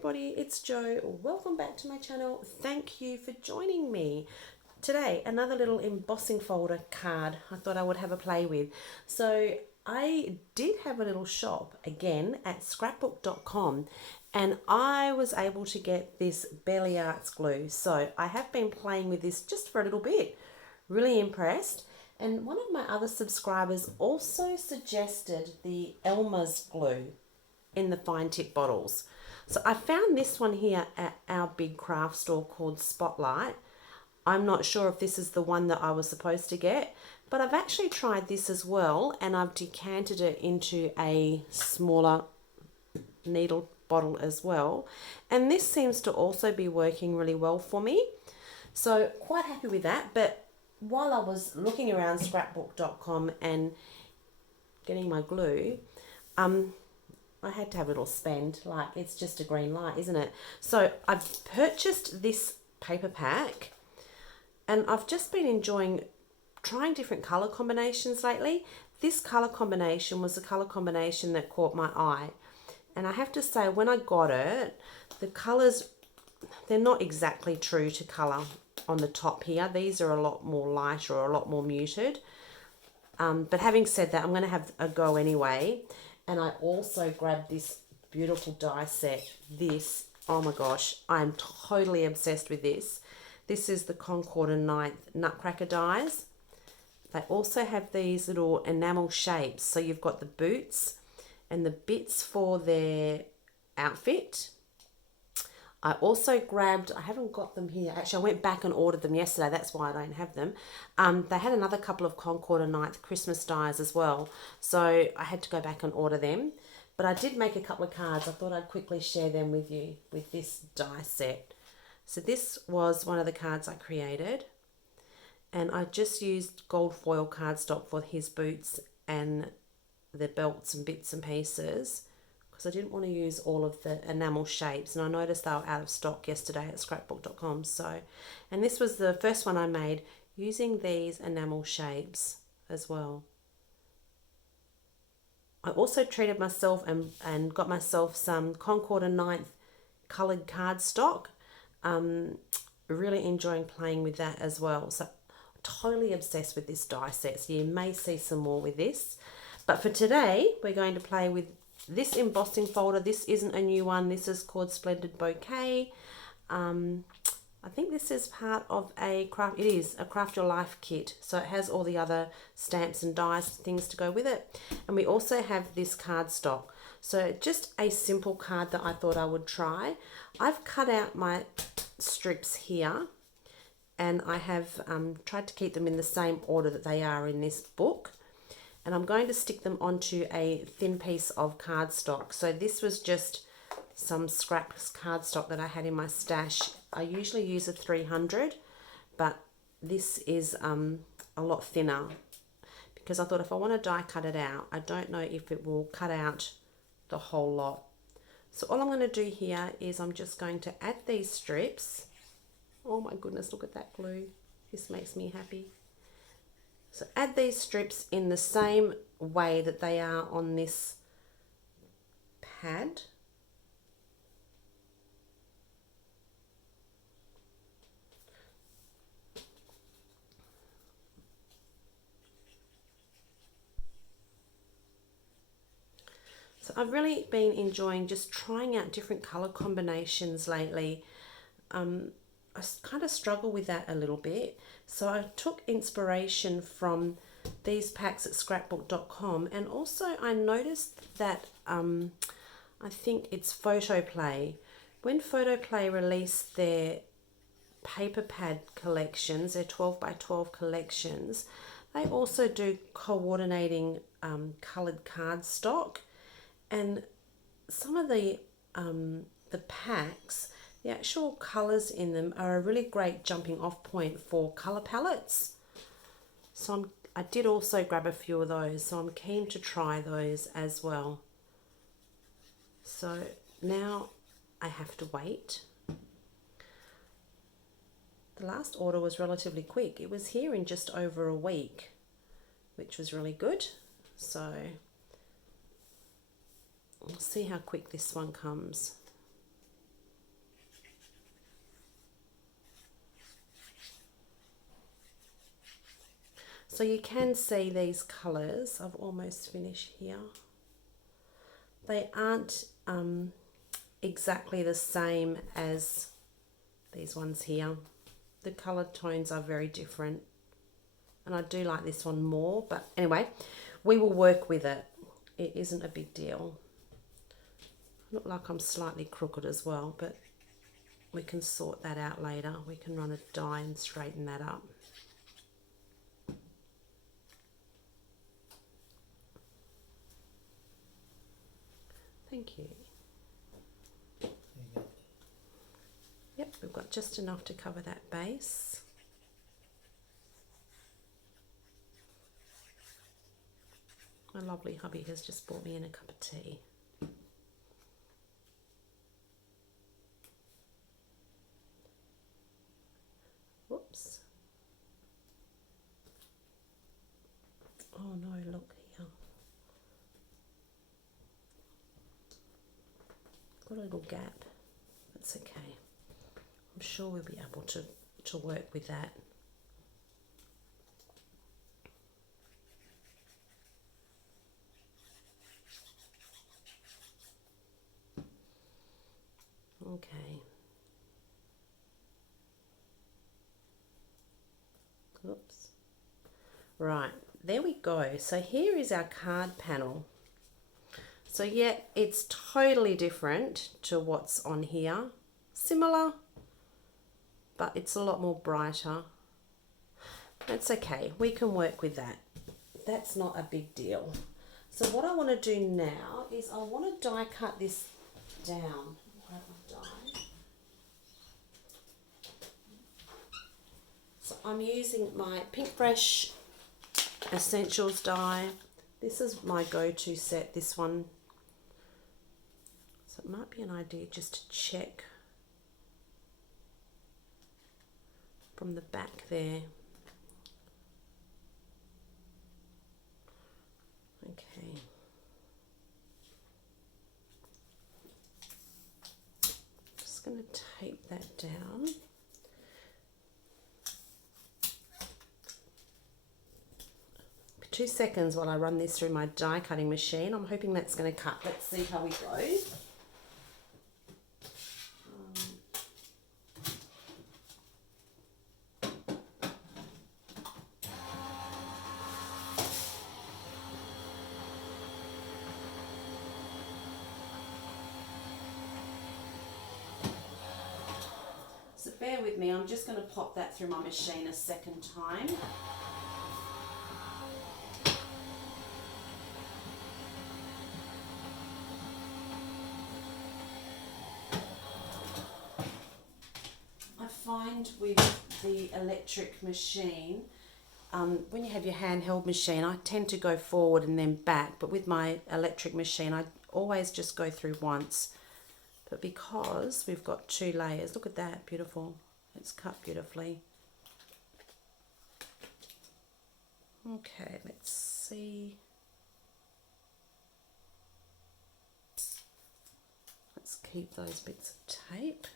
everybody, it's Jo. Welcome back to my channel. Thank you for joining me. Today, another little embossing folder card I thought I would have a play with. So I did have a little shop again at scrapbook.com and I was able to get this Belly Arts glue. So I have been playing with this just for a little bit. Really impressed. And one of my other subscribers also suggested the Elmer's glue in the fine tip bottles. So I found this one here at our big craft store called Spotlight. I'm not sure if this is the one that I was supposed to get, but I've actually tried this as well and I've decanted it into a smaller needle bottle as well. And this seems to also be working really well for me. So quite happy with that. But while I was looking around scrapbook.com and getting my glue, I had to have a little spend, like it's just a green light, isn't it? So I've purchased this paper pack and I've just been enjoying trying different color combinations lately. This color combination was the color combination that caught my eye. And I have to say, when I got it, the colors, they're not exactly true to color on the top here. These are a lot more light or a lot more muted. But having said that, I'm going to have a go anyway. And I also grabbed this beautiful die set. This, oh my gosh, I'm totally obsessed with this. This is the Concord and Ninth Nutcracker dies. They also have these little enamel shapes. So you've got the boots and the bits for their outfit. I also grabbed, I haven't got them here. Actually, I went back and ordered them yesterday. That's why I don't have them. They had another couple of Concord and Ninth Christmas dies as well. So I had to go back and order them. But I did make a couple of cards. I thought I'd quickly share them with you with this die set. So this was one of the cards I created. And I just used gold foil cardstock for his boots and the belts and bits and pieces, because I didn't want to use all of the enamel shapes, and I noticed they were out of stock yesterday at scrapbook.com. So, and this was the first one I made using these enamel shapes as well. I also treated myself and got myself some Concord and Ninth coloured cardstock. Really enjoying playing with that as well. So totally obsessed with this die set, so you may see some more with this. But for today, we're going to play with this embossing folder. This isn't a new one. This is called Splendid Bouquet. I think this is part of a craft. It is a Craft Your Life kit. So it has all the other stamps and dies, things to go with it. And we also have this cardstock. So just a simple card that I thought I would try. I've cut out my strips here, and I have tried to keep them in the same order that they are in this book. And I'm going to stick them onto a thin piece of cardstock. So this was just some scrap cardstock that I had in my stash. I usually use a 300, but this is a lot thinner, because I thought if I want to die cut it out, I don't know if it will cut out the whole lot. So all I'm going to do here is I'm just going to add these strips. Oh my goodness, look at that glue. This makes me happy. So add these strips in the same way that they are on this pad. So I've really been enjoying just trying out different color combinations lately. I kind of struggle with that a little bit. So I took inspiration from these packs at scrapbook.com, and also I noticed that I think it's Photoplay. When Photoplay released their paper pad collections, their 12 by 12 collections, they also do coordinating coloured cardstock, and some of the packs, the actual colours in them are a really great jumping off point for colour palettes. So I did also grab a few of those, so I'm keen to try those as well. So now I have to wait. The last order was relatively quick. It was here in just over a week, which was really good. So we'll see how quick this one comes. So you can see these colours. I've almost finished here. They aren't exactly the same as these ones here. The colour tones are very different. And I do like this one more. But anyway, we will work with it. It isn't a big deal. Look like I'm slightly crooked as well, but we can sort that out later. We can run a die and straighten that up. Thank you. Yep, we've got just enough to cover that base. My lovely hubby has just brought me in a cup of tea. Whoops. Oh no, look here. Got a little gap. That's okay. I'm sure we'll be able to work with that. Okay. Oops. Right, there we go. So here is our card panel. So yeah, it's totally different to what's on here. Similar, but it's a lot more brighter. That's okay, we can work with that. That's not a big deal. So what I want to do now is I want to die cut this down. Grab my die. So I'm using my Pink Fresh Essentials die. This is my go-to set, this one. So it might be an idea just to check from the back there. Okay. Just going to tape that down. For 2 seconds while I run this through my die cutting machine. I'm hoping that's going to cut. Let's see how we go. So bear with me, I'm just going to pop that through my machine a second time. I find with the electric machine, when you have your handheld machine, I tend to go forward and then back, but with my electric machine, I always just go through once. But because we've got 2 layers, look at that, beautiful. It's cut beautifully. Okay, let's see. Let's keep those bits of tape.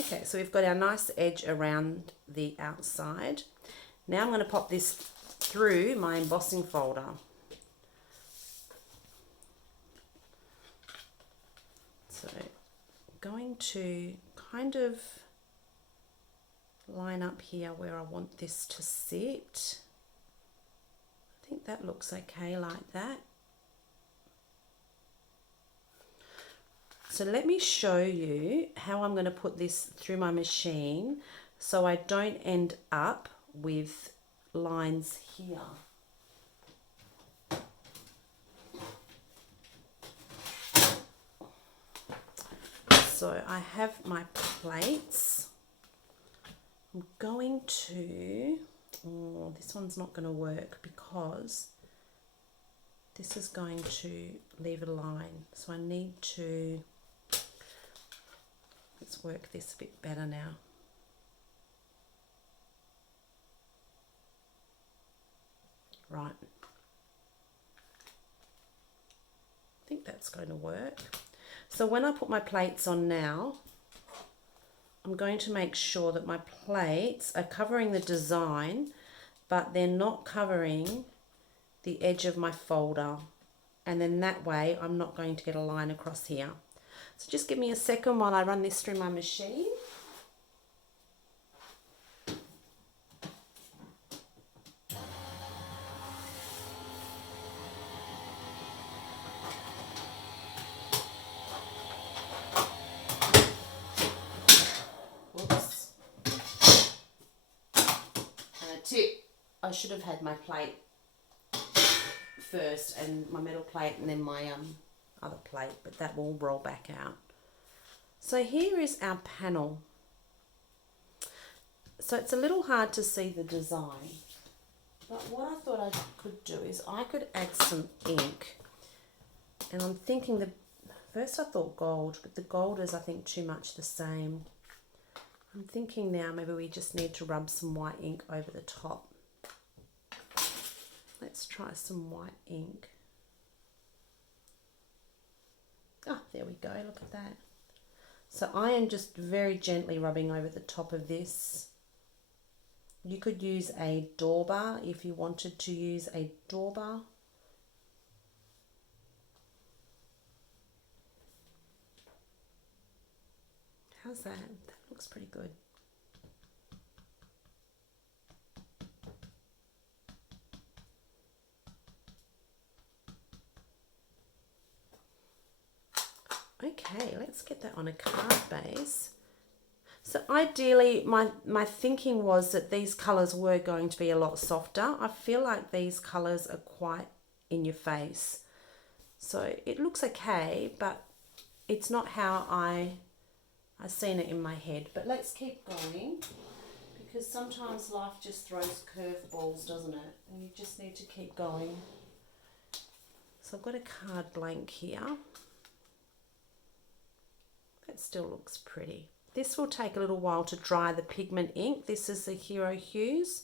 Okay, so we've got our nice edge around the outside. Now I'm going to pop this through my embossing folder. So going to kind of line up here where I want this to sit. I think that looks okay like that. So let me show you how I'm going to put this through my machine so I don't end up with lines here. So I have my plates. I'm going to, oh, this one's not going to work because this is going to leave a line. So I need to, let's work this a bit better now. Right. I think that's going to work. So when I put my plates on now, I'm going to make sure that my plates are covering the design, but they're not covering the edge of my folder. And then that way I'm not going to get a line across here. So just give me a second while I run this through my machine. Whoops. And a tip, I should have had my plate first and my metal plate and then my other plate, but that will roll back out. So here is our panel. So it's a little hard to see the design, but what I thought I could do is I could add some ink. And I'm thinking first I thought gold, but the gold is I think too much the same. I'm thinking now maybe we just need to rub some white ink over the top. Let's try some white ink. Oh, there we go, look at that. So I am just very gently rubbing over the top of this. You could use a dauber if you wanted to use a dauber. How's that? That looks pretty good. Okay, let's get that on a card base. So ideally, my thinking was that these colours were going to be a lot softer. I feel like these colours are quite in your face. So it looks okay, but it's not how I've seen it in my head. But let's keep going, because sometimes life just throws curveballs, doesn't it? And you just need to keep going. So I've got a card blank here. That still looks pretty. This will take a little while to dry the pigment ink. This is the Hero Hues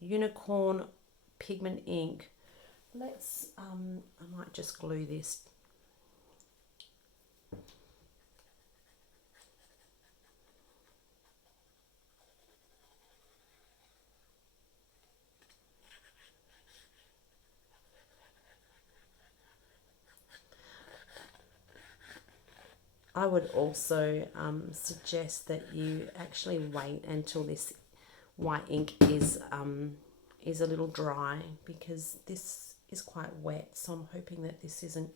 Unicorn Pigment Ink. Let's, I might just glue this. I would also suggest that you actually wait until this white ink is a little dry, because this is quite wet. So I'm hoping that this isn't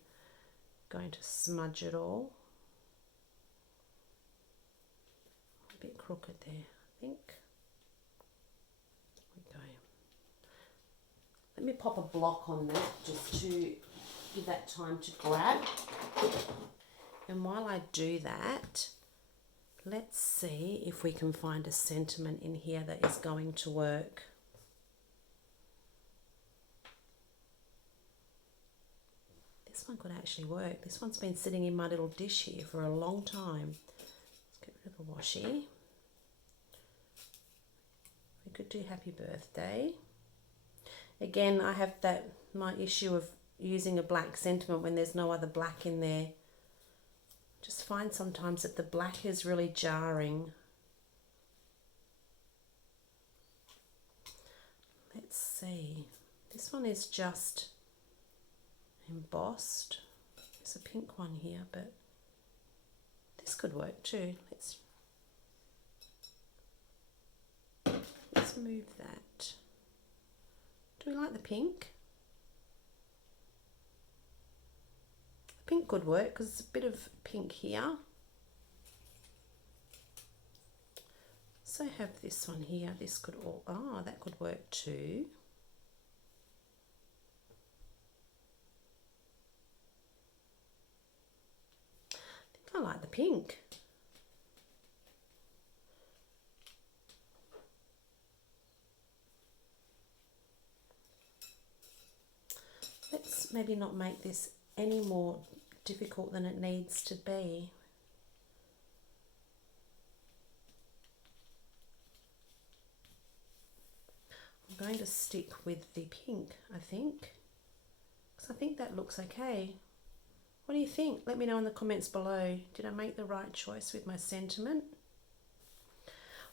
going to smudge at all. A bit crooked there, I think. Okay. Let me pop a block on that just to give that time to grab. And while I do that, let's see if we can find a sentiment in here that is going to work. This one could actually work. This one's been sitting in my little dish here for a long time. Let's get rid of the washi. We could do happy birthday. Again, I have my issue of using a black sentiment when there's no other black in there. Just find sometimes that the black is really jarring. Let's see. This one is just embossed. There's a pink one here, but this could work too. Let's move that. Do we like the pink? Pink could work because it's a bit of pink here. So I have this one here. This could that could work too. I think I like the pink. Let's maybe not make this any more difficult than it needs to be. I'm going to stick with the pink, I think, because I think that looks okay. What do you think? Let me know in the comments below. Did I make the right choice with my sentiment?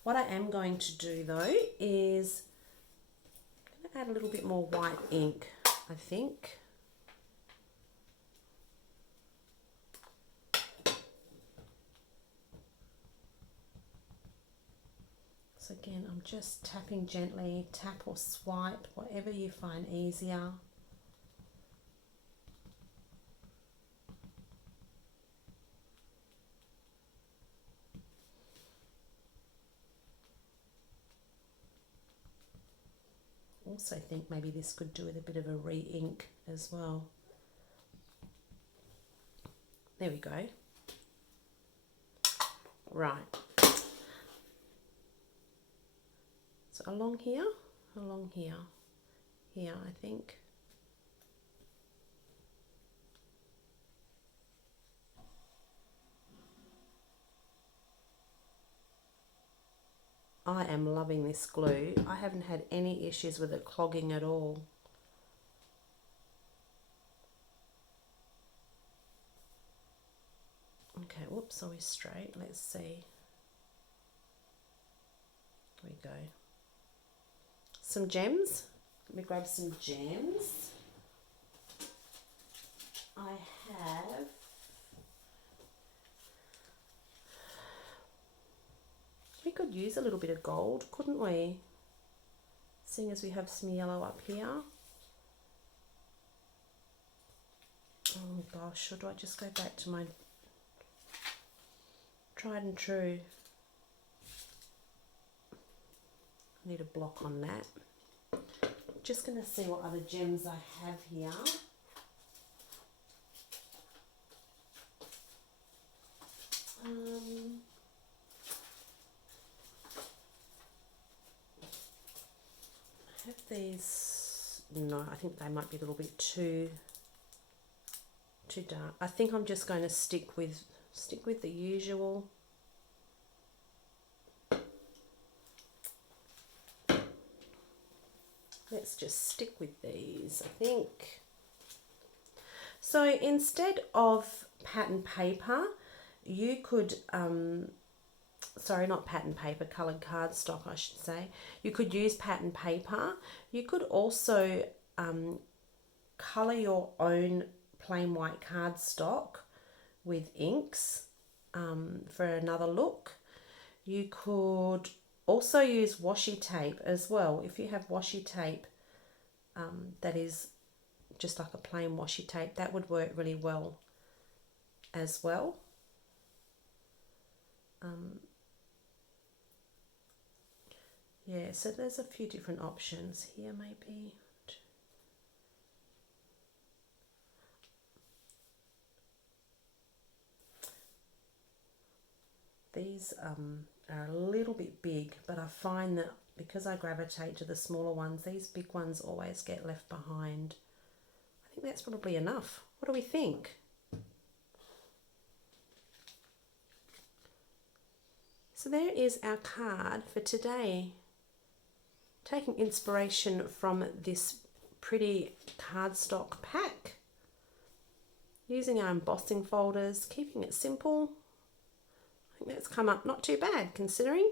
What I am going to do though is I'm going to add a little bit more white ink, I think. So again, I'm just tapping gently, tap or swipe, whatever you find easier. Also think maybe this could do with a bit of a re-ink as well. There we go. Right. So along here, here I think. I am loving this glue. I haven't had any issues with it clogging at all. Okay, whoops, are we straight? Let's see. There we go. Some gems. Let me grab some gems. I have we could use a little bit of gold, couldn't we? Seeing as we have some yellow up here. Oh gosh, or do I just go back to my tried and true? I need a block on that. Just going to see what other gems I have here. I have these. No, I think they might be a little bit too dark. I think I'm just going to stick with the usual. Let's just stick with these, I think. So instead of pattern paper, you could, sorry, not pattern paper, coloured cardstock, I should say. You could use pattern paper. You could also colour your own plain white cardstock with inks for another look. You could also use washi tape as well. If you have washi tape that is just like a plain washi tape, that would work really well as well. Yeah, so there's a few different options here maybe. These are a little bit big, but I find that because I gravitate to the smaller ones, these big ones always get left behind. I think that's probably enough. What do we think? So there is our card for today. Taking inspiration from this pretty cardstock pack. Using our embossing folders, keeping it simple. I think that's come up not too bad considering.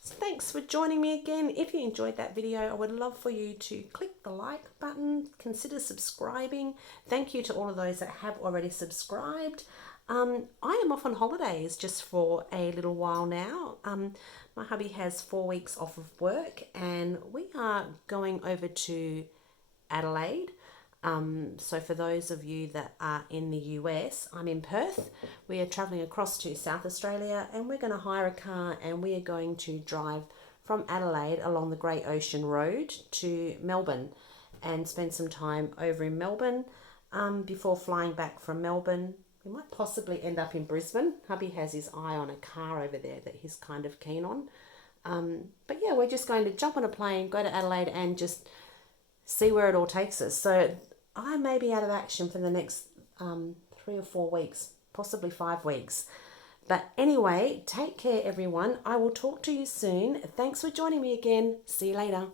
So thanks for joining me again. If you enjoyed that video, I would love for you to click the like button, consider subscribing. Thank you to all of those that have already subscribed. I am off on holidays just for a little while now. My hubby has 4 weeks off of work and we are going over to Adelaide. So for those of you that are in the US, I'm in Perth. We are traveling across to South Australia and we're going to hire a car and we are going to drive from Adelaide along the Great Ocean Road to Melbourne and spend some time over in Melbourne before flying back from Melbourne. We might possibly end up in Brisbane. Hubby has his eye on a car over there that he's kind of keen on. But yeah, we're just going to jump on a plane, go to Adelaide and just see where it all takes us. So I may be out of action for the next 3 or 4 weeks, possibly 5 weeks. But anyway, take care everyone. I will talk to you soon. Thanks for joining me again. See you later.